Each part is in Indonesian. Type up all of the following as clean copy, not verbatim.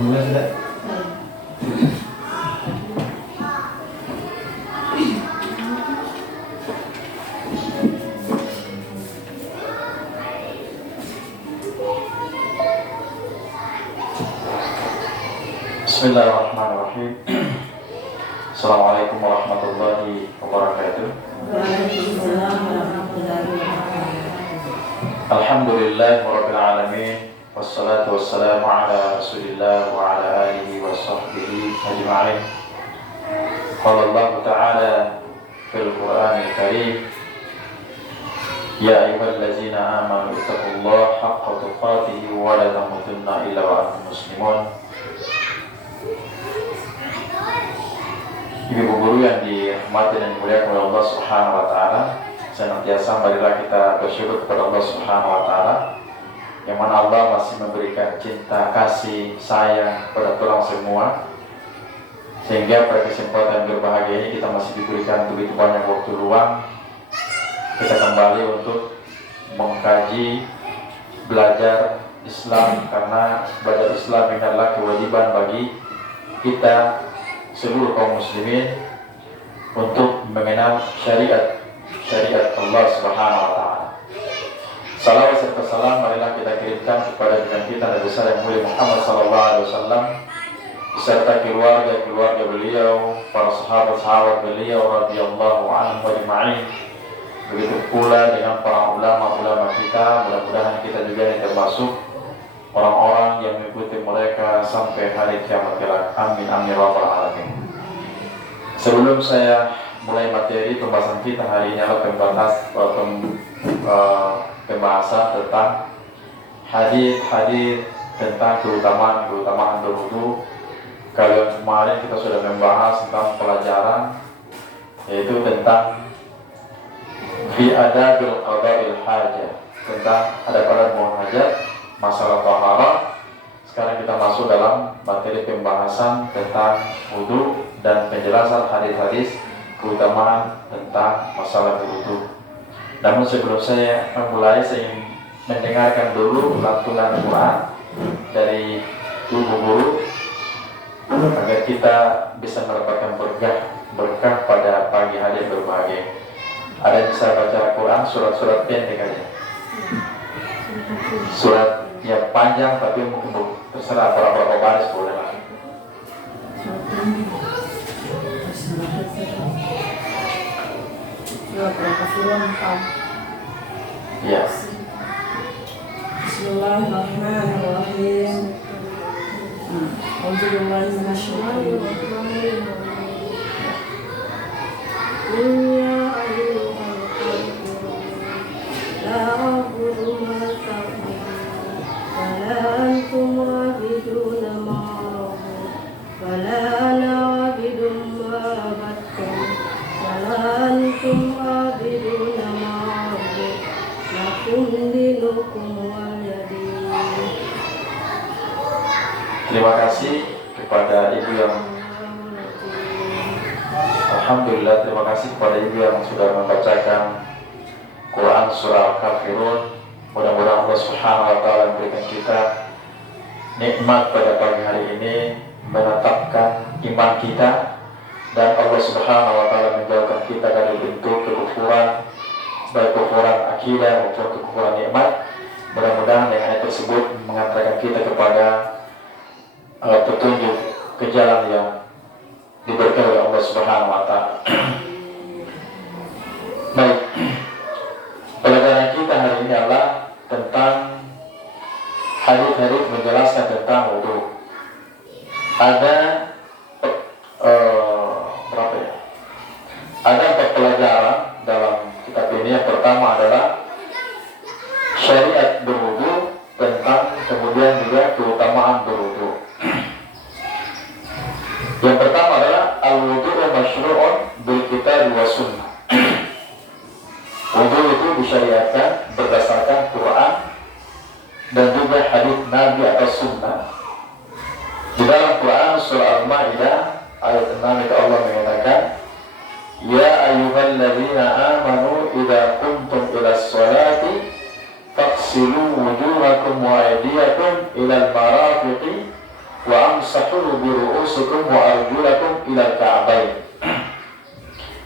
Alhamdulillah sudah. Bismillahirrahmanirrahim. Assalamualaikum warahmatullahi wabarakatuh. Waalaikumsalam warahmatullahi wabarakatuh. Alhamdulillahi rabbil alamin. Wassalatu wassalamu ala Rasulillah wa ala alihi wa sahbihi ajma'in. Qala Allah Ta'ala fil Qur'anil Karim, ya ayyuhallazina amanu ittaqullaha haqqa tuqatih wa la tamutunna illa wa antum muslimun. Ibu guru yang dirahmati dan dimuliakan oleh Allah Subhanahu wa taala, senantiasa marilah kita bersyukur kepada Allah Subhanahu wa taala yang mana Allah masih memberikan cinta, kasih, sayang kepada kita semua, sehingga pada kesempatan berbahagia ini kita masih diberikan begitu banyak waktu luang kita kembali untuk mengkaji, belajar Islam, karena belajar Islam ini adalah kewajiban bagi kita seluruh kaum muslimin untuk mengenal syariat Allah Subhanahu wa taala. Salawat serta salam marilah kita kirimkan kepada junjungan kita Nabi besar yang mulia Muhammad sallallahu alaihi wasallam beserta keluarga beliau, para sahabat beliau radhiyallahu anhum ajma'in. Begitu pula dengan para ulama kita, mudah-mudahan kita juga yang termasuk orang-orang yang mengikuti mereka sampai hari kiamat kelak. Amin amin rabbal alamin. Sebelum saya mulai materi pembahasan kita hari ini adalah pembahasan tentang hadis tentang keutamaan berwudu. Kalau kemarin kita sudah membahas tentang pelajaran, yaitu tentang fi adabil qada'il hajah, tentang ada pada mohon hajat, masalah taharah. Sekarang kita masuk dalam materi pembahasan tentang wudu dan penjelasan hadis-hadis keutamaan tentang masalah wudu. Namun sebelum saya memulai, saya ingin mendengarkan dulu lantunan Quran dari ibu guru agar kita bisa mendapatkan berkah pada pagi hari yang berbahagia. Ada yang bisa baca Quran surat-surat pendek aja, surat yang panjang tapi mungkin terserah berapa baris boleh lah. Ya. Bismillahirrahmanirrahim. Alhamdulillah minasyaitonir rajim. Ya ayyuhal kafirun la a'budu ma ta'budun wa la antum 'abiduna ma a'budu wa la ana 'abidun ma abadtum wa la antum 'abiduna ma a'budu lakum dinukum waliyadin. Terima kasih kepada ibu yang Alhamdulillah, terima kasih kepada ibu yang sudah membacakan Quran surah Al-Kafirun. Mudah-mudahan Allah Subhanahu wa taala memberikan kita nikmat pada pagi hari ini, menetapkan iman kita, dan Allah Subhanahu wa taala menjauhkan kita dari bentuk kekufuran, baik kekufuran akidah maupun kekufuran nikmat. Mudah-mudahan dengan ayat tersebut mengantarkan kita kepada petunjuk ke jalan yang diberkahi oleh Allah Subhanahu wa taala. Baik. Pelajaran kita hari ini adalah tentang hadis-hadis menjelaskan tentang wudu. Ada berapa ya? Ada 4 pelajaran dalam kitab ini. Yang pertama adalah syariat berwudu, tentang kemudian juga keutamaan berwudu. Yang pertama adalah al-wudu'u masyru'un bil kitab wa sunnah. Wudu itu disyariatkan berdasarkan Quran dan juga hadis Nabi atau sunnah. Di dalam Quran surah Al-Maidah ayat 6 itu Allah mengatakan, ya ayyuhalladzina amanu idza qumtum ilas sholati faghsilu wujuhakum wa aydiyakum ilal marafiqi wa amsahu bi ru'usikum wa arjulakum ila al-ka'bayn.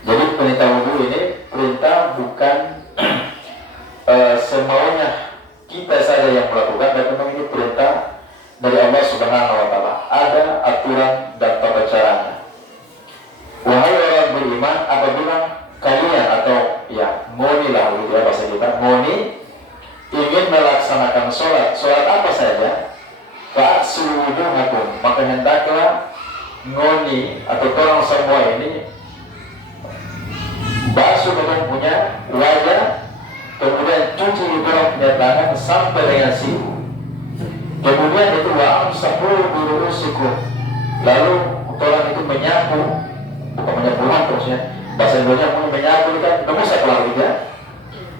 Jadi perintah wudu ini perintah bukan semaunya kita saja yang melakukan, dan memang ini perintah dari Allah Subhanahu wa taala. Ada aturan dan tata caranya. Wahai orang beriman, apabila kalian atau ya ngoni lah gitu ya bahasa kita, ngoni ingin melaksanakan sholat apa saja, fa'sulu wuduhakum, maka hendaklah ngoni atau orang semua ini basuh dengan punya wajah, kemudian cuci dengan punya tangan sampai dengan siku. Kemudian itu wa amsahu bi ru'usikum, lalu orang itu menyapu, bukan menyapu terusnya, bahasa Indonesia menyapu kan mengusap wajah,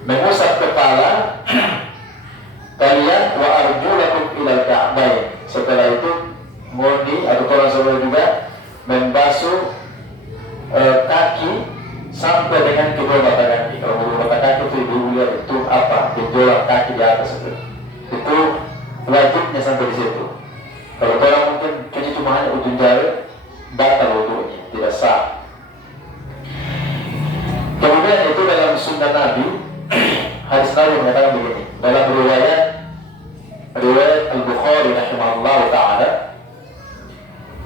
mengusap kepala kalian, wa arjulakum ilal ka'bayn. Setelah itu mandi atau orang semua juga membasuh kaki sampai dengan kedua mata kaki. Kalau kedua mata kaki itu ibu lihat itu apa? Gejolak kaki di atas itu wajibnya sampai di situ. Kalau orang mungkin cuci cuma hanya ujung jari, batal wudunya, tidak sah. Kemudian itu dalam sunnah Nabi, hadis Nabi mengatakan begini, dalam riwayat Al-Bukhari rahimahullah ta'ala,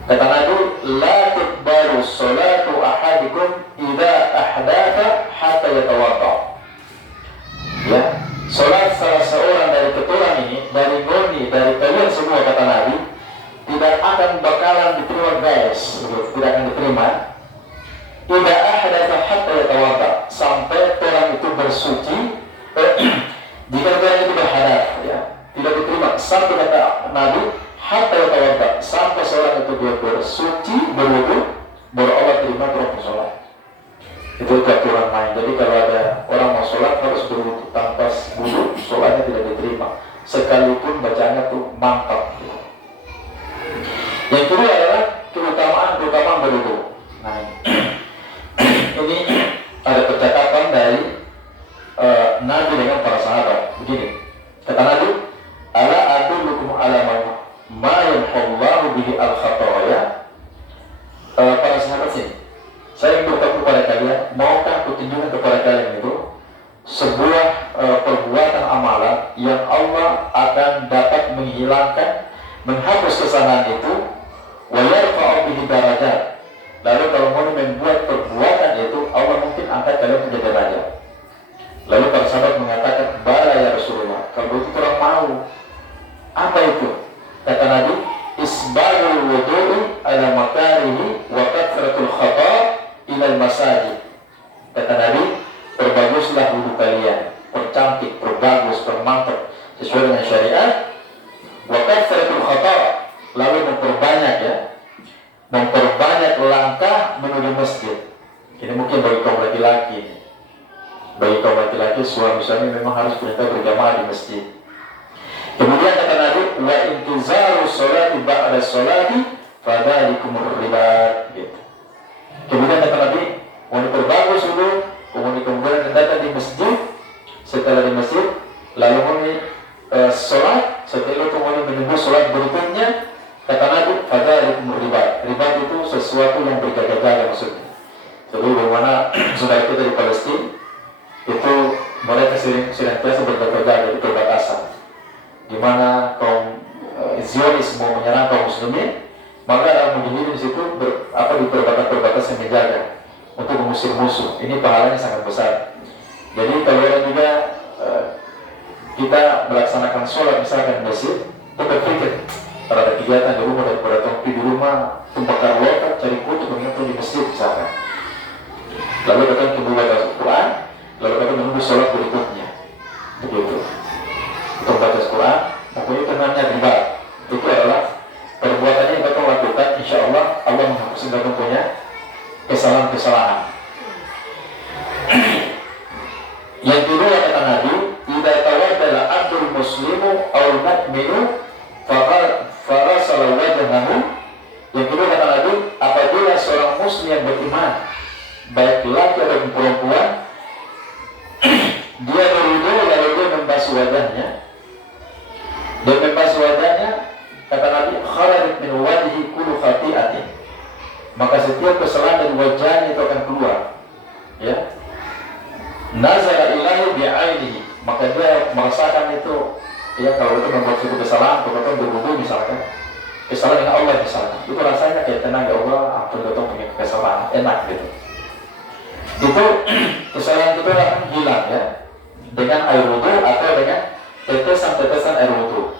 kata Nabi, la tuqbalu salatu ahadikum idza ahdatha hatta yatawadda. Ya, salat salah seorang dari keturunan ini, dari ngoni, dari kalian semua, kata Nabi, tidak akan bakalan diterima, guys, tidak akan diterima idza ahdatha hatta yatawadda, sampai orang itu bersuci. Jika orang itu berhadas, ya, tidak diterima sampai, kata Nabi, hatta yatawadda, sampai seorang itu dia bersuci, berwudu, baru Allah terima terus sholat. Itu aturan main. Jadi kalau ada orang mau sholat harus berwudu, tanpa wudu sholatnya tidak diterima, sekalipun bacanya tuh mantap. Yang kedua adalah keutamaan berwudu. Nah, ini ada percakapan dari Nabi dengan para sahabat. Begini, kata Nabi, ala adullukum ala ma yamhullahu bihi al-khataya. Para sahabat sini, saya ingin beritahu kepada kalian, maukah aku tunjukkan kepada kalian itu sebuah perbuatan amalan yang Allah akan dapat menghilangkan, menghapus kesalahan itu, wa yarfa'u bihi darajat. Lalu kalau mau membuat perbuatan itu, Allah mungkin angkat kalian menjadi derajat. Lalu para sahabat mengatakan, bala ya Rasulullah, kalau itu orang mau. Apa itu? Kata Nabi, isbagul wudu'i ala makarihi wa kathratul khata' ilal masajid. Kata Nabi, perbaguslah wudu kalian, percantik, perbagus, permantap sesuai dengan syariat. Wa kathratul khata', lalu memperbanyak langkah menuju masjid. Ini mungkin bagi kaum laki-laki. Bagi kaum laki-laki, suami memang harus perintah berjamaah di masjid. Kemudian kata Nabi, wa intizaru sholati ba'da sholati fadhalikumur ribat, gitu. Kemudian kata Nabi, mau diperbagus dulu, kemudian datang di masjid, setelah di masjid, lalu mau sholat, setelah itu mau menunggu sholat berikutnya, kata Nabi, fadhalikumur ribat. Ribat itu sesuatu yang berjaga-jaga maksudnya. Jadi bagaimana saudara kita di Palestina, itu mereka senantiasa berjaga-jaga di perbatasan, di mana kaum Zionis mau menyerang kaum muslimin, maka ada mujahidin di situ di perbatasan menjaga untuk mengusir musuh. Ini pahalanya sangat besar. Jadi kalau juga kita melaksanakan sholat misalkan di masjid, kita berpikir kalau ada kegiatan di rumah daripada di rumah membakar lokal, cari kutu mengingat di masjid misalkan. Lalu kita membaca Al-Quran, lalu kita menunggu sholat berikutnya. Begitu. Untuk baca Al-Quran, pokoknya itu namanya riba. Itu adalah perbuatannya yang kita lakukan, insya Allah Allah menghapuskan kita punya kesalahan-kesalahan. Yang kedua kata Nabi, idza tawaddala abdul muslimu aw mu'minu farasala wajhahu. Yang kedua kata Nabi, apabila seorang muslim yang beriman, baik laki atau perempuan, dia berwudu lalu dia membasuh wajahnya, kata Nabi, kharajat min wajhi kesalahan dengan Allah misalnya, itu rasanya kayak tenang, ya Allah, ampun betul punya kesalahan, enak gitu. Itu kesalahan itu akan hilang ya dengan air wudhu atau dengan tetesan-tetesan air wudhu.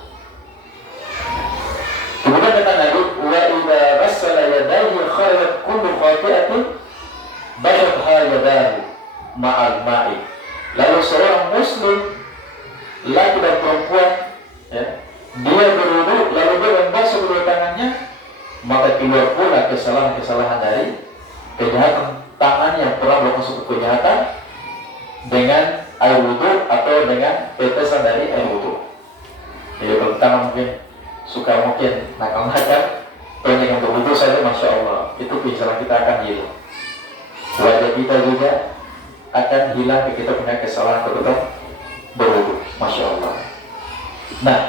Kemudian kata Nabi, wa idza ghassala yadayhi kharajat kullu khati'atin basyatha yadahu ma'al ma'i. Lalu seorang muslim laki dan perempuan ya, dia berwudu lalu dia membasuh kedua tangannya, maka keluar pula kesalahan-kesalahan dari kejahatan tangan yang pernah melakukan suatu kejahatan dengan air wudu atau dengan tetesan dari air wudu. Jadi kalau tangan mungkin suka nakal-nakal, dengan berwudu saja Masya Allah, itu kesalahan kita akan hilang. Wajah kita juga akan hilang ketika kita punya kesalahan ketika berwudu. Masya Allah. Nah,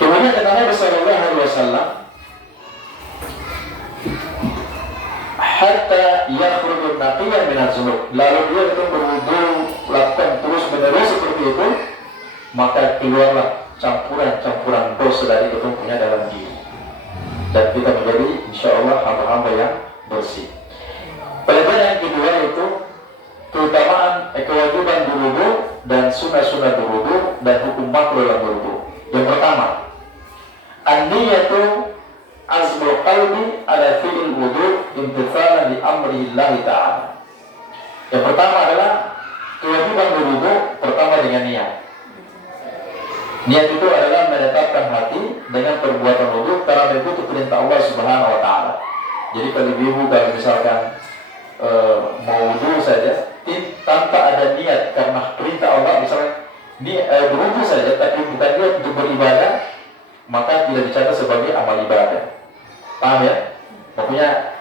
kemudian kata Nabi sallallahu alaihi wasallam, hatta yakhruju naqiyan min az-dzunub. Lalu dia itu berwudu lakukan terus menerus seperti itu, maka keluarlah campuran dosa dari ketumpunya dalam diri, dan kita menjadi insyaallah hamba-hamba yang bersih. Pelajaran yang kedua itu keutamaan kewajiban berwudu dan sunnah-sunnah berwudu dan hukum makruh dalam berwudu. Yang pertama, an-niyatu azmul qalbi ala fi'il wudu imtithalan li amri Allah ta'ala. Yang pertama adalah kewajiban berwudu pertama dengan niat. Niat itu adalah menetapkan hati dengan perbuatan wudu karena mengikuti perintah Allah Subhanahu wa taala. Jadi kalau ibu misalkan mau wudu saja tanpa ada niat karena perintah Allah, misalnya berwudu saja tapi bukan niat untuk beribadah, maka tidak dicatat sebagai amal ibadah. Paham ya? Pokoknya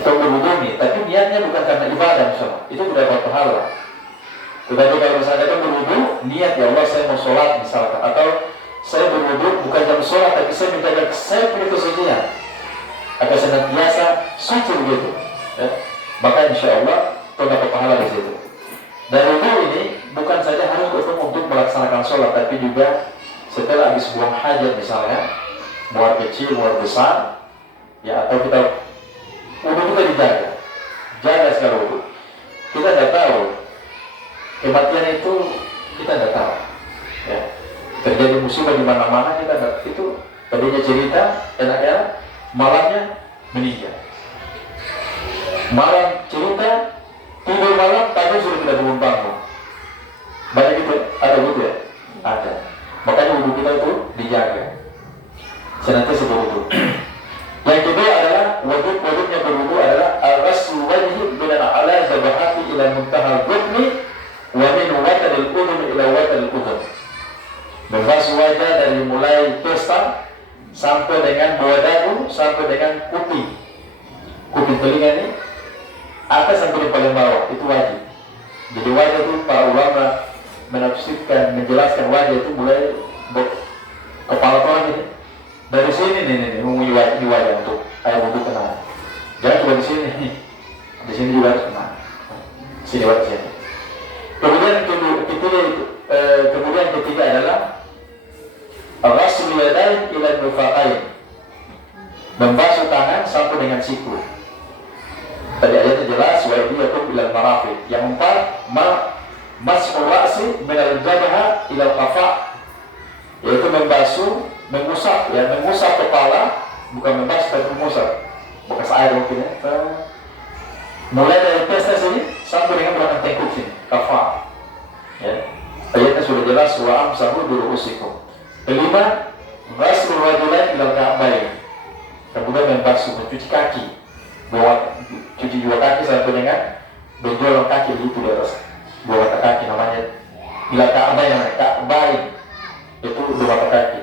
kita berwudu nih, tapi niatnya bukan karena ibadah misalnya, itu tidak dapat pahala. Tetapi kalau misalnya kita berwudu, niat ya Allah saya mau sholat misalkan, atau saya berwudu bukan jam sholat tapi saya menjaga saya punya kesucian agar senantiasa suci begitu ya, maka insya Allah itu dapat pahala di situ. Dan wudu ini bukan saja harus untuk melaksanakan sholat, tapi juga setelah habis buang hajat misalnya, buang kecil, buang besar ya, atau kita wudu kita jaga sekali wudu. Kita tidak tahu kematian itu, kita tidak tahu ya, terjadi musibah di mana-mana kita tidak, itu tadinya cerita enak-enak, malamnya meninggal, malam cerita tidur malam, pagi sudah tidak bangun. Banyak itu, ada gitu ya? Ada. Makanya wudu kita itu dijaga, senantiasa berwudu. Yang kedua adalah wajibnya berwudu adalah al-ghaslu wajhi min al-ala zabahati ila muntaha al-ghutni wa min watalil udhun ila watalil udhun. Membasuh wajah dari mulai pesta sampai dengan bawah dagu sampai dengan kuping telinga ini atas sampai di paling bawah, itu wajib. Jadi wajah itu para ulama menafsirkan, menjelaskan wajah itu mulai kepala orang ini dari sini nih ini wajah untuk air wudu kena. Jangan cuma di sini juga harus kena. Sini wajah sini. Kemudian ketiga adalah ghaslu yadayn ila al-mirfaqayn, membasuh tangan sampai dengan siku. Tadi ayatnya jelas wa yadiyakum ila al-marafiq. Yang empat, mas'ul ra'si min al-jabha ila al-qafa', yaitu mengusap kepala, bukan membasuh tapi mengusap. Bekas air mungkin ya. Mulai dari pesta sini sampai dengan belakang tengkuk sini, qafa'. Ya. Ayatnya sudah jelas wa amsahu bi ru'usikum. Kelima, ghaslu rajulain ila al-ka'bayn. Kemudian membasuh, mencuci kaki, cuci dua kaki sampai dengan benjolan kaki itu di atas dua mata kaki, namanya ila ka'bayn, itu dua mata kaki.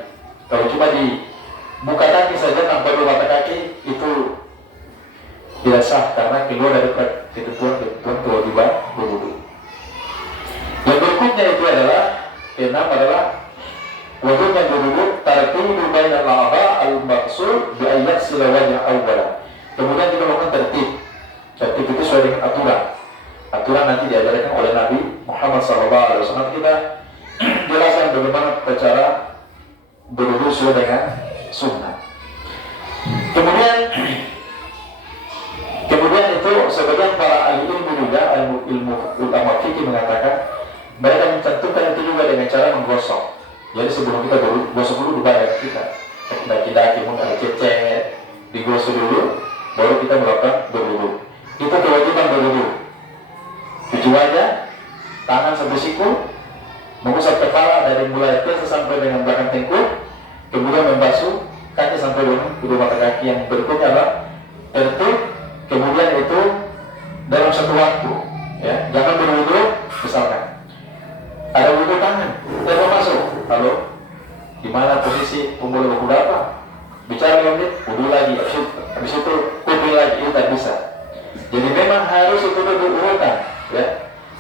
Kalau cuma di buka kaki saja tanpa dua mata kaki itu tidak sah karena keluar dari ketentuan kewajiban berwudu. Yang berikutnya itu adalah keenam adalah wajibnya berwudu tartibu bainal a'dha al-maqsud bi an yaghsila wajha awwala. Kemudian kita melakukan tertib itu sesuai dengan aturan nanti diajarkan oleh Nabi Muhammad SAW. Kita jelaskan bagaimana cara berwudu sesuai dengan sunnah. Kemudian itu sebagian para ahli ilmu juga, ilmu ulama fikih mengatakan mereka mencantumkan itu juga dengan cara menggosok. Jadi sebelum kita gosok dulu badan kita, daki-daki mungkin ada cecet, digosok dulu, baru kita melakukan berwudu. Itu kewajiban berwudu. Cuci wajah, tangan sampai siku, mengusap kepala dari mulai atas sampai dengan belakang tengkuk, kemudian membasuh kaki sampai dengan kedua mata kaki. Yang berikutnya adalah tertib, kemudian itu dalam satu waktu, ya. Jangan berwudu, misalkan ada wudu tangan, tidak masuk. Lalu di mana posisi umur wudu apa? Bicara 5 menit, wudu lagi, habis itu kumpul lagi, itu tak bisa. Jadi memang harus itu berurutan, ya.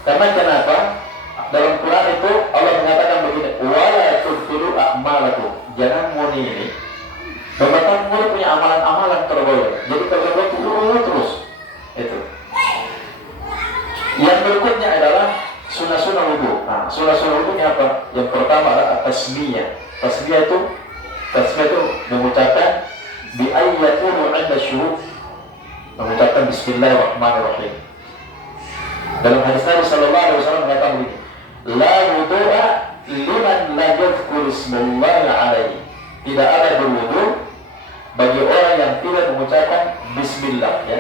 Karena kenapa? Dalam Quran itu Allah mengatakan begini, wala tubtilu a'malakum. Jangan muni ini membatalkan murid punya amalan-amalan terboleh. Jadi kalau waktu urut terus itu. Yang berikutnya adalah sunnah-sunnah wudu. Nah, sunnah-sunnah wudunya apa? Yang pertama adalah tasmiyah. Tasmiyah itu mengucapkan bi ayyatulu 'inda syuruk, mengucapkan bismillahirrahmanirrahim. Dalam hadis Nabi sallallahu alaihi wasallam mengatakan begini, la wudu'a liman la yadhkur ismallahi alaihi. Tidak ada berwudu bagi orang yang tidak mengucapkan bismillah, ya.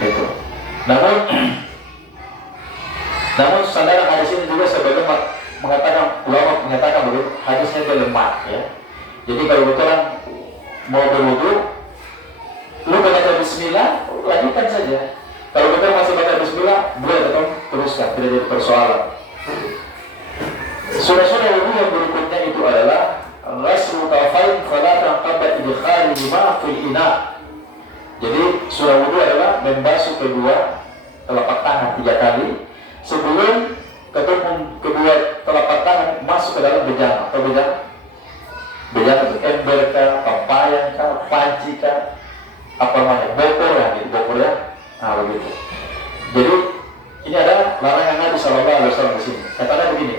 Itu. Namun saudara hadis ini juga sebagian ulama mengatakan bahwa hadisnya itu lemah, ya. Jadi kalau orang mau berwudu, lu baca bismillah, lanjutkan saja. Kalau kita masih baca bismillah, boleh tetap teruskan, tidak jadi persoalan. Sunnah-sunnah wudu yang berikutnya itu adalah ghaslu kafain falatan qabla idkhali lima fil ina. Jadi sunnah wudu adalah membasuh kedua telapak tangan 3 kali sebelum kedua telapak tangan masuk ke dalam bejana. Atau bejana itu ember kah, pampayan kah, panci kah, apa namanya, bokor ya, gitu, bokor ya. Nah begitu. Jadi ini adalah larangan Nabi sallallahu alaihi wasallam di sini. Katanya begini,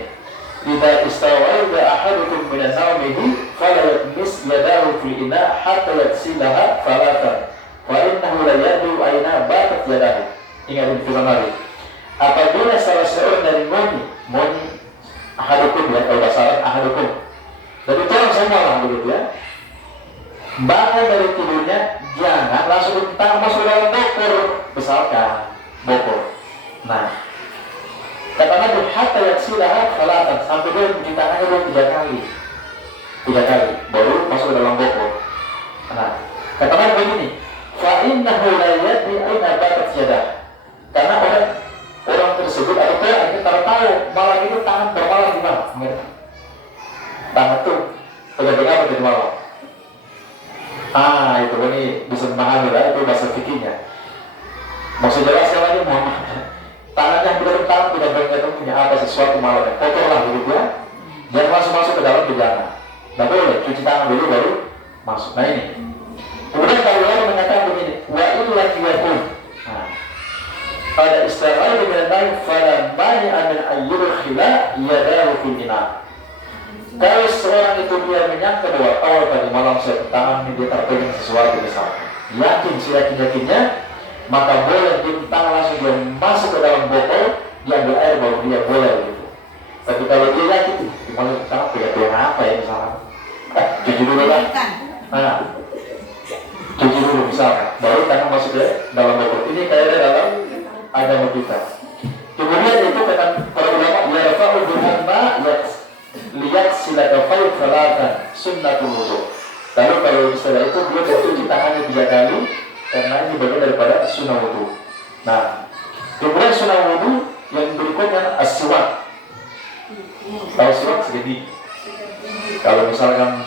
idza istawa'ida ahadukum min an-nawmihi fala yatmis yadahu fil ina hatta yaghsilaha falatan fa innahu la yadru aina batat yadahu. Ingat ini firman Nabi. Apabila salah seorang dari moni ahadukum, ya, kalau bahasa Arab ahadukum, dari orang semua lah begitu, ya, bangun dari tidurnya, jangan langsung tangan masuk dalam bokor, misalkan bokor. Nah, kata Nabi hatta yaghsilaha falatan, sampai dia mencuci tangannya dulu 3 kali, baru masuk ke dalam bokor. Nah, kata Nabi begini, fa innahu la yadri aina batat yadah. Karena orang tersebut atau kita tahu malam itu tangan bermalam di mana? Tangan tuh pegang apa di malam? Itu ini bisa memahami lah, itu bahasa fikihnya. Maksud jelaskan lagi Muhammad. Tangannya benar-benar tidak berkaitan punya apa sesuatu malam yang kotor lah begitu, ya. Jangan masuk ke dalam bejana. Tidak boleh, cuci tangan dulu baru masuk. Nah ini. Kemudian kalau Allah mengatakan begini, wa illa yakun. Nah, pada istilah ini mengenai fala mani'a min ayyudkhila yadahu fil ina. Kalau seorang itu dia menyangka bahwa tadi malam saya tangan ini dia terpegang sesuatu misalnya, yakinnya, maka boleh dia tangan langsung dia masuk ke dalam botol, diambil air baru dia boleh gitu. Tapi kalau dia yakin, gimana tangan pegang apa ya misalnya, cuci dulu lah. Nah, cuci dulu misalnya, baru tangan masuk ke dalam botol. Ini kayaknya dalam agama kita. Kemudian itu kata para ulama, ya rafa'u bihamma lihat silatul falatan sunnatul wudu. Lalu kalau misalnya itu dia bercuci tangannya 3 kali karena ini bagian daripada sunnah wudu. Nah, kemudian sunnah wudu yang berikutnya as-siwak. Tahu siwak segini? Kalau misalkan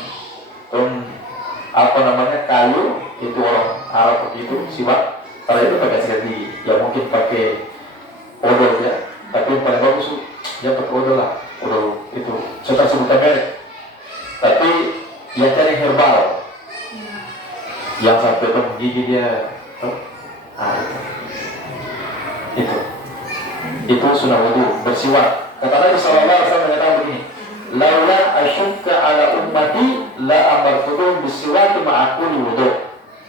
kayu itu orang Arab begitu siwak. Kalau itu pakai segini, ya mungkin pakai odol, ya. Tapi yang paling bagus ya pakai odol lah. Odol itu saya tak sebutkan merek, tapi ya cari herbal yang sampai menggigit dia. Itu sunnah wudu, bersiwak. Kata Nabi sallallahu alaihi wasallam mengatakan begini, laula asyukka ala ummati la amartuhum bisiwak ma'a kulli wudu.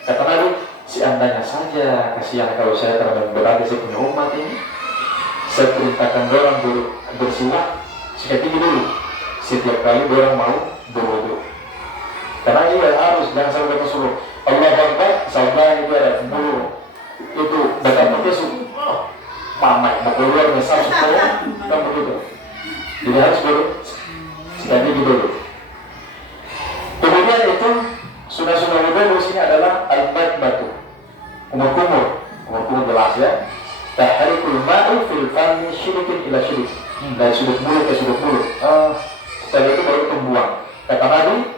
Kata Nabi, seandainya saja kasihan kalau saya terhadap berarti saya punya umat ini, saya perintahkan orang bersiwak sikat gigi dulu setiap kali orang mau berwudu. Karena ini harus, jangan sampai kita suruh Allahu Akbar sampai dia dulu itu datang ke Yesus pamak mau keluar misal supaya kan begitu. Jadi harus dulu sikat gigi dulu. Kemudian itu sunnah-sunnah wudu di sini adalah al-madmatu, umur-umur jelas ya. Tahrikul ma'i fil fami syirikin ila syirik, dari sudut mulut ke sudut mulut. Setelah itu baru membuang. Kata Nabi,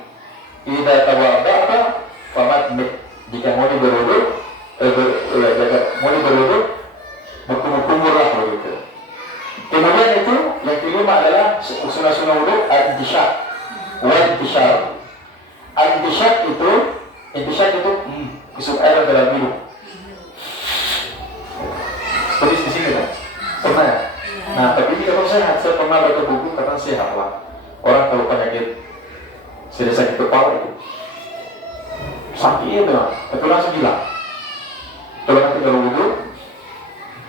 idza tawadda'ta famadmid. Jika mau berwudu, berkumur-kumurlah begitu. Kemudian itu yang kelima adalah sunnah-sunnah wudu al-intishaq. Wal-intishar. Al-intishaq itu isuk air dalam minum. Tulis di sini kan? Pernah ya? Nah, tapi ini kalau sehat, saya pernah baca buku kata sehat lah. Orang kalau penyakit sudah sakit kepala itu sakit memang, tapi langsung hilang. Kalau nanti kalau wudu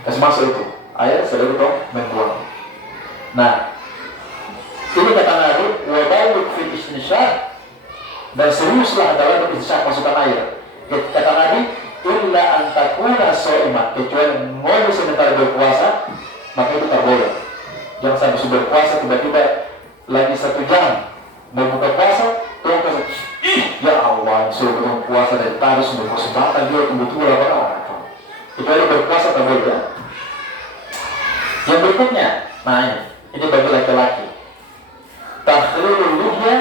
kasih masuk itu air, sudah itu membuang. Nah, ini kata Nabi, wabaik fil istinsyaq, dan seriuslah dalam istinsyaq masukkan air. Kata Nabi, illa antakuna so'imah, kecuali mau sebentar berpuasa, maka itu tak boleh. Jangan sampai sudah berpuasa tiba-tiba lagi 1 jam mau buka puasa, tolong kasih, ya Allah, suruh ketemu puasa dari tadi sudah kesempatan dia tunggu-tunggu apa-apa. Kecuali berpuasa tak boleh ya. Yang berikutnya, nah ini bagi laki-laki, takhlilul lihya,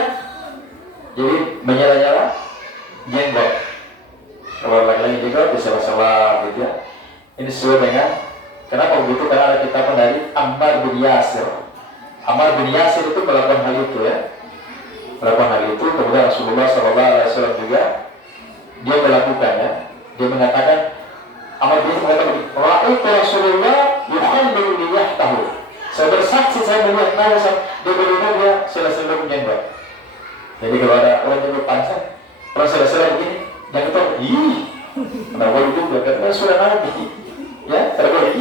jadi menyala-nyala jenggot. Kalau laki-laki juga bisa gitu ya. Ini sesuai dengan kenapa begitu? Karena ada kitab dari Ammar bin Yasir. Ammar bin Yasir itu melakukan hal itu ya. Melakukan hal itu, kemudian Rasulullah SAW juga dia melakukan ya. Dia mengatakan, Ammar bin Yasir mengatakan, Ra'aitu Rasulullah yuhallilu liyahtahu. Saya bersaksi, saya melihat Nabi dia berlindung, dia sela-sela menjenggot. Jadi kalau ada orang yang berpanjang, orang sela-sela begini, yang kita, kenapa boleh juga, karena sudah Nabi ya, terboleh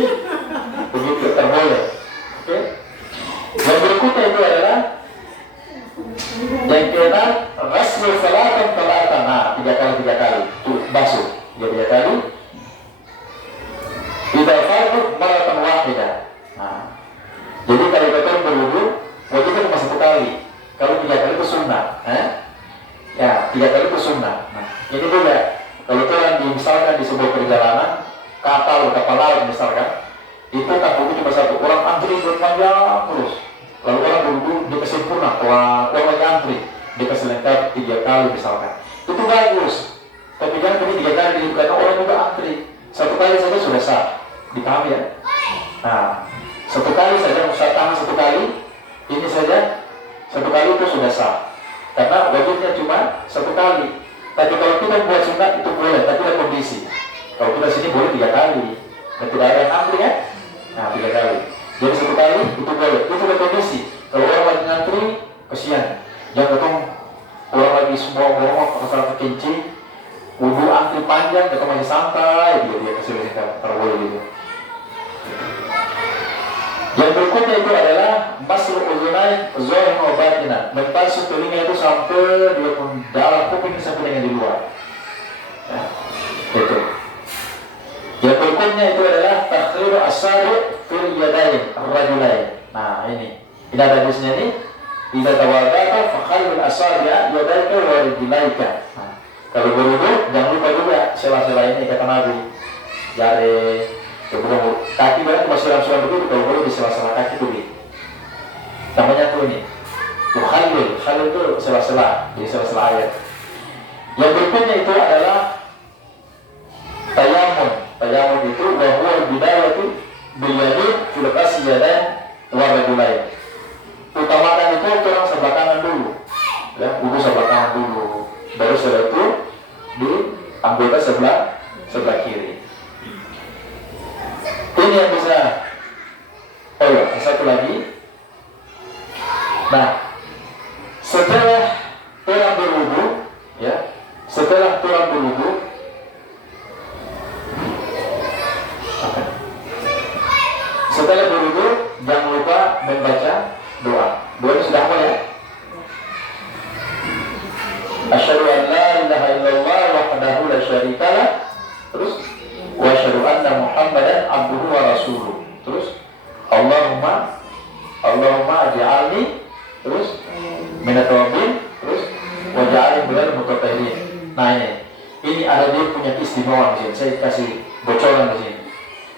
begitu, terboleh. Oke. Yang berikutnya itu adalah yang keenam, rasmi salatan salatan. Nah, 3 kali tuh basuh ya, 3 kali. Tidak fardu maratan wahidah. Nah, jadi kalau kita berwudu wajibnya cuma 1 kali. Kalau 3 kali itu sunnah, ya 3 kali itu sunnah. Nah, ini juga kalau kalian misalkan di sebuah perjalanan kapal laut misalkan, itu kapal itu cuma 1 orang antri berpanjang terus, lalu orang berwudu dia kesempurna, orang lagi antri dia kasih lengkap 3 kali misalkan, itu bagus. Tapi jangan pergi 3 kali karena orang juga antri. 1 kali saja sudah sah di kami ya. Nah, 1 kali saja usah tahan 1 kali ini saja, 1 kali itu sudah sah. Karena wajibnya cuma 1 kali. Tapi kalau kita buat sunat itu boleh, tapi ada kondisi. Kalau kita sini boleh 3 kali, dan tidak ada yang antri ya. Nah, 3 kali. Jadi 1 kali itu boleh. Itu ada kondisi. Kalau orang lagi ngantri, kesian. Jangan ketemu orang lagi semua ngomong, masalah kekencing, wudu antri panjang, kita masih santai, dia kasih terboleh gitu. Yang berikutnya itu adalah masuk uzunai zahir wa batinah, membasuh telinga itu sampai dia pun dalam kuping sampai dengan di luar. Ya, itu. Yang berikutnya itu adalah takhlilu asabi' fil yadayn ar-rajulain. Nah, ini ada hadisnya ini. Idza tawadda'ta fakhallil asabi'a yadayka wa rijlaika. Nah, kalau berwudu jangan lupa juga sela-sela ini kata Nabi. Jari kemudian kaki banyak cuma siram-siram begitu, kalau boleh di sela-sela kaki itu namanya tuh ini khalil itu sela-sela, di sela-sela air. Yang berikutnya itu adalah tayamun itu bahwa bidayatu bilyadin fil qasyadan wa rajulain. Utamakan itu orang sebelah kanan dulu ya, wudu sebelah kanan dulu, baru setelah itu di anggota sebelah kiri. Ini yang bisa. Oh ya, satu lagi. Nah, Asyhadu an la ilaha illallah wahdahu la syarikalah. Terus wa asyhadu anna Muhammadan abduhu wa rasuluh. Terus Allahumma ij'alni, terus minat tawabin, terus waj'alni minal mutatahhirin. Nah ini ada dia punya keistimewaan di sini. Saya kasih bocoran di sini.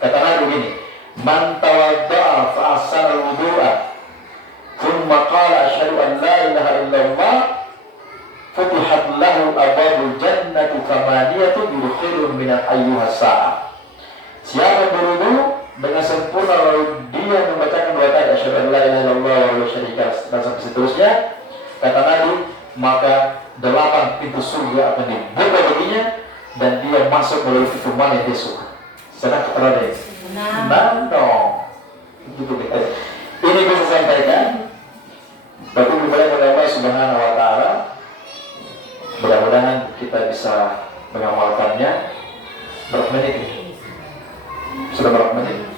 Kata Nabi begini, man tawadda'a fa ahsana al-wudu'a thumma qala asyhadu an la ilaha illallah futihat lahu abwabul jannati thamaniyatu yudkhilun min ayyuhas sa'a. Siapa berwudu dengan sempurna lalu dia membacakan dua kali asyhadu an la ilaha illallah wa la syarika lah dan sampai seterusnya, kata Nabi, maka 8 pintu surga akan dibuka baginya dan dia masuk melalui pintu mana yang dia suka. Sedang kita ada gitu. Ini bisa sampaikan. Bapak Ibu oleh Allah Subhanahu wa taala. Mudah-mudahan kita bisa mengamalkannya. Berapa menit ini? Sudah berapa menit?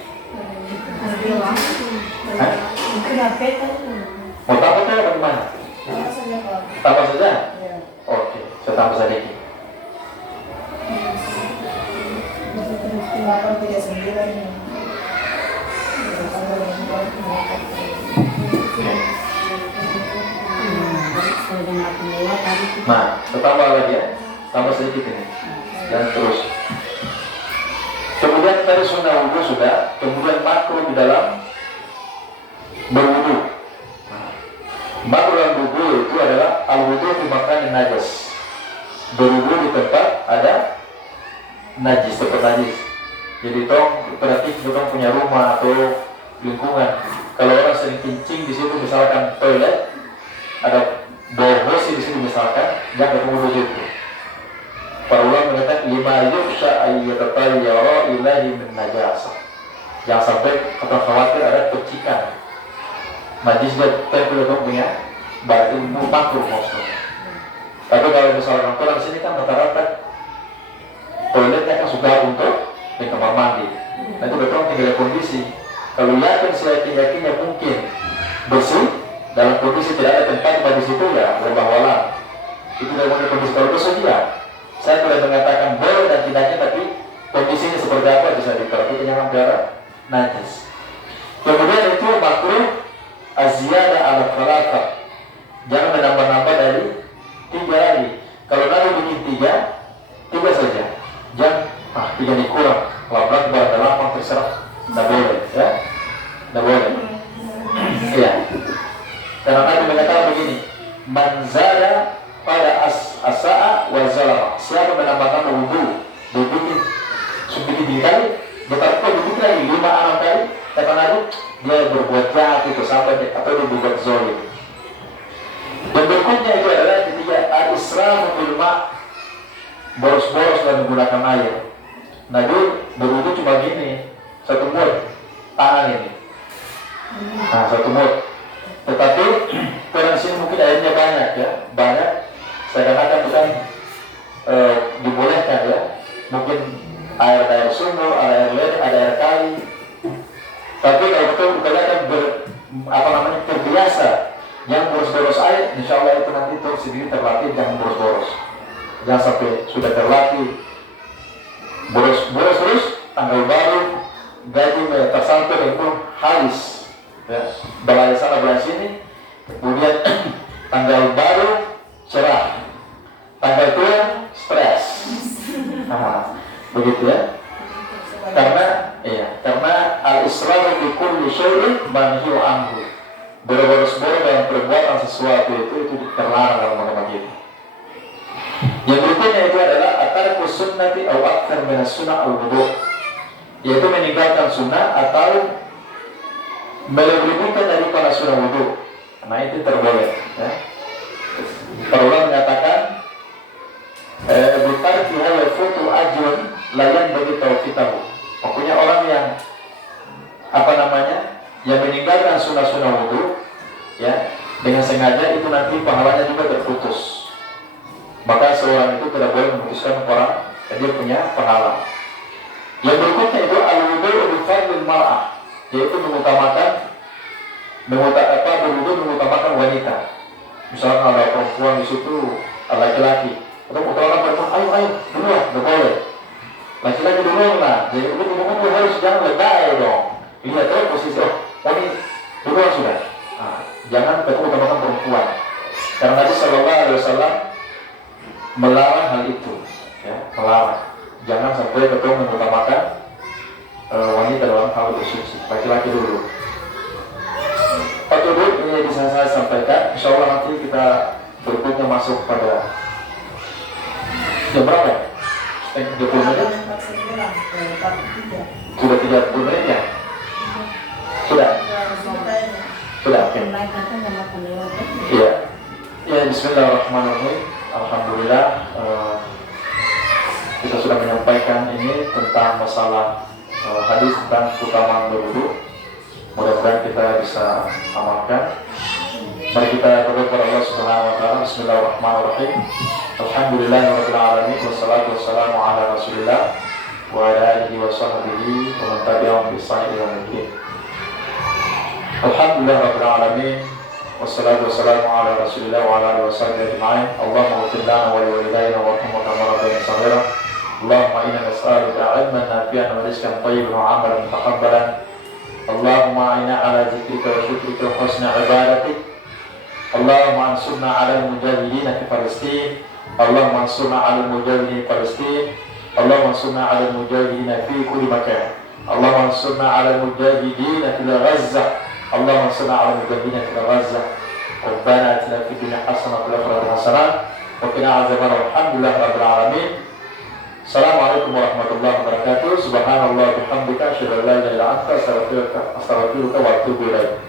Mau tambah atau bagaimana? Tambah saja? Oke, saya tambah sedikit. 839. Nah, tambah lagi ya, tambah sedikit ini, dan terus. Kemudian tadi sunnah wudhu sudah, kemudian makruh di dalam berwudhu. Makruh dalam wudhu itu adalah al-wudhu di makan najas. Berwudhu di tempat ada najis, tempat najis. Jadi berarti kita punya rumah atau lingkungan. Kalau orang sering kencing di situ, misalkan toilet, ada bau bersih di situ misalkan, jangan ketemu di situ. Para ulama mengatakan 5 yufsha ayyatatayyara ilahi min najasah. Jangan sampai atau khawatir ada percikan najis dan tempel itu punya, berarti makruh maksudnya. Tapi kalau misalkan orang di sini kan rata-rata toiletnya kan sudah untuk di kamar mandi. Nah itu betul tinggal kondisi. Kalau yakin saya yakinnya mungkin bersih dalam kondisi tidak ada tempat di situ, ya wallahu alam. Itu dalam kondisi kalau bersih ya. Saya boleh mengatakan boleh dan tidaknya, tapi kondisinya seperti apa bisa diperhatikan yang darah najis. Kemudian itu makruh aziyada ala thalatha. Jangan menambah-nambah dari 3 lagi. Kalau Nabi bikin 3 saja. Jangan 3 dikurang. Lapang pada 8 terserah. Tidak boleh, ya. Tidak boleh. Iya. Karena Nabi mengatakan begini, manzada pada asa'a wa zalama. Siapa menambahkan wudhu, dibikin 3 kali, berarti dibikin lagi 5-6 kali, kata Nabi, dia berbuat jahat itu sampai atau dia berbuat zalim. Dan berikutnya itu adalah ketiga, al-israfu bil ma', boros-boros dan menggunakan air. Nabi berwudhu cuma gini, 1 mud tangan ini. Nah, 1 mud. Tetapi karena sini mungkin airnya banyak, ya, banyak. Saya katakan bukan dibolehkan, ya. Mungkin air sumur, ada air lele, ada air kali. Tapi kalau betul kelihatan terbiasa yang boros-boros air, insya Allah itu nanti terus sedikit terlatih jangan boros-boros. Jangan sampai sudah terlatih boros-boros terus, tanggal baru gaji tersampai itu halis, ya, belanja sana belanja sini, kemudian tanggal baru cerah, tanggal tua stres. Begitu, ya. Karena al-israru bi kulli syai'in manhiyu anhu. Boros-boros dalam perbuatan sesuatu itu terlarang dalam agama kita. Yang berikutnya itu adalah atarku sunnati atau akthar min as-sunnah al-wudu', yaitu meninggalkan sunnah atau melebihkan daripada sunnah wudu'. Nah itu terboleh, ya. Para ulama menyatakan bitarki hal futu ajrun layan bagi tauqitahu. Pokoknya orang yang yang meninggalkan sunnah-sunnah wudu, ya, dengan sengaja itu nanti pahalanya juga terputus. Maka seorang itu tidak boleh memutuskan orang dan dia punya pahala. Yang berikutnya itu al-wudu' bi fardil mar'ah, yaitu berwudu mengutamakan wanita. Misalnya ada perempuan di situ, laki-laki untuk utamakan perempuan, ayo duluan, nggak boleh. Laki-laki duluan lah, jadi kumpul harus jangan lebay dong. Lihat terus posisi, oh ini duluan sudah. Nah, jangan ketemu utamakan perempuan. Karena Nabi Sallallahu Alaihi Wasallam melarang hal itu, ya, melarang. Jangan sampai ketemu mengutamakan wanita dalam hal konsumsi. Laki-laki dulu. Pak Tuduh, ini bisa saya sampaikan. Insya Allah nanti kita berikutnya masuk pada jam berapa ya? 30 menit? Sudah 30 menit ya? Sudah? Sudah, oke. Iya. Ya, bismillahirrahmanirrahim. Alhamdulillah, kita sudah menyampaikan ini tentang masalah hadis tentang keutamaan berwudu. Mudah-mudahan kita bisa amalkan. Mari kita berdoa kepada Allah Subhanahu wa taala. Bismillahirrahmanirrahim. Alhamdulillahirabbil alamin wassalatu wassalamu ala Rasulillah wa ala alihi wa sahbihi wa man tabi'ahum bi ihsan ila yaumil. Alhamdulillahirabbil alamin wassalatu wassalamu ala Rasulillah wa ala alihi wa sahbihi ajma'in. Allahumma ighfir lana wa li walidayna warhamhum kama rabbayana shaghira. Allahumma inna nas'aluka 'ilman nafi'an wa rizqan thayyiban wa 'amalan mutaqabbalan. Allahumma inna ala zikrika wa syukrika wa husna ibadatik. Allahumma ansurna 'ala al-mujahidin fi Palestin. Allahumma ansurna 'ala al-mujahidin fi Palestin. Allahumma ansurna 'ala al-mujahidin fi kulli makan. Allahumma ansurna 'ala al-mujahidin fi Gaza. Allahumma ansurna 'ala al-mujahidin fi Gaza. Rabbana atina fid dunya hasanah wa fil akhirati hasanah wa qina adzabannar. Alhamdulillahirabbil alamin. Assalamualaikum warahmatullahi wabarakatuh. Subhanallah bihamdika asyhadu an la ilaha illa anta astaghfiruka wa atubu ilaik.